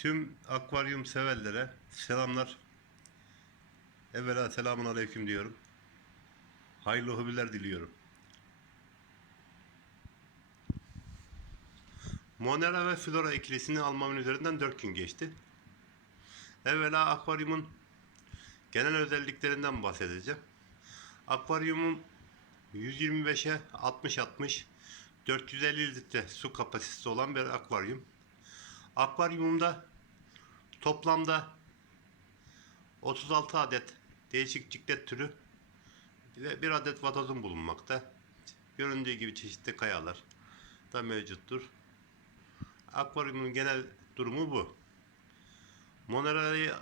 Tüm akvaryum severlere selamlar. Evvela selamun aleyküm diyorum. Hayırlı hobiler diliyorum. Monera ve Flora ikilisini almamın üzerinden 4 gün geçti. Evvela akvaryumun genel özelliklerinden bahsedeceğim. Akvaryumum 125'e 60-60 450 litre su kapasitesi olan bir akvaryum. Akvaryumumda toplamda 36 adet değişik ciklet türü ve bir adet vatozun bulunmakta. Göründüğü gibi çeşitli kayalar da mevcuttur. Akvaryumun genel durumu bu. Monera'yı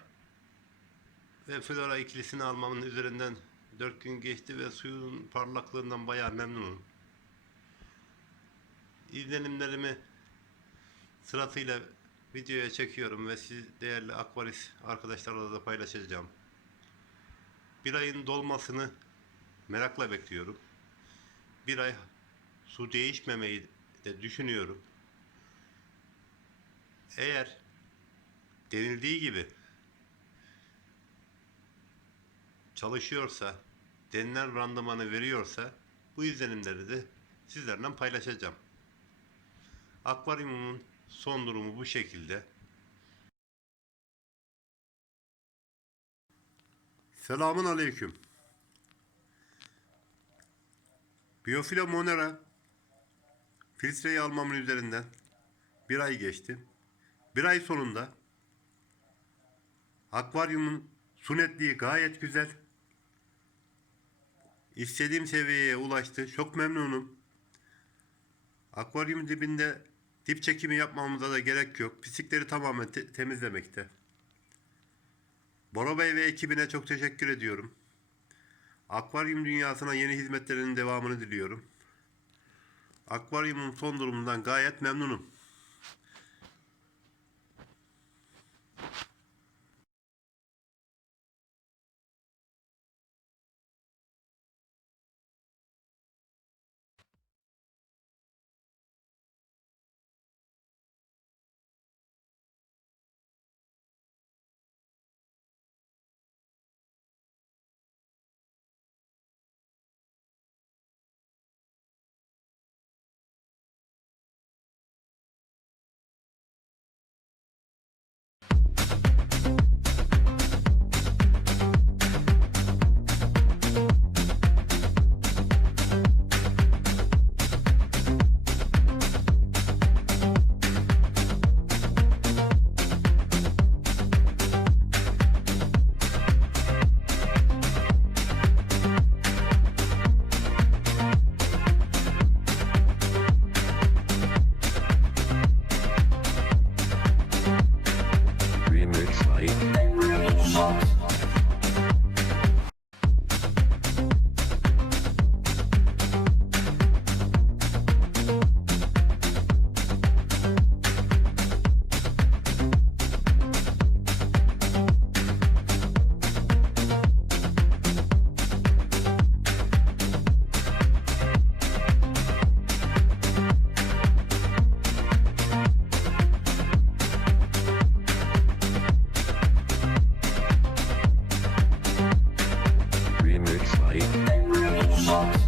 ve Flora ikilisini almamın üzerinden 4 gün geçti ve suyun parlaklığından bayağı memnunum. İzlenimlerimi sırasıyla videoya çekiyorum ve siz değerli akvaris arkadaşlarla da paylaşacağım. Bir ayın dolmasını merakla bekliyorum. Bir ay su değişmemeyi de düşünüyorum. Eğer denildiği gibi çalışıyorsa, denilen randımanı veriyorsa bu izlenimleri de sizlerle paylaşacağım. Akvaryumumun son durumu bu şekilde. Selamun aleyküm. Biofila monera filtreyi almamın üzerinden bir ay geçti. Bir ay sonunda akvaryumun su netliği gayet güzel. İstediğim seviyeye ulaştı. Çok memnunum. Akvaryum dibinde dip çekimi yapmamıza da gerek yok. Pislikleri tamamen te- temizlemekte. Bora Bey ve ekibine çok teşekkür ediyorum. Akvaryum dünyasına yeni hizmetlerinin devamını diliyorum. Akvaryumun son durumundan gayet memnunum. bye.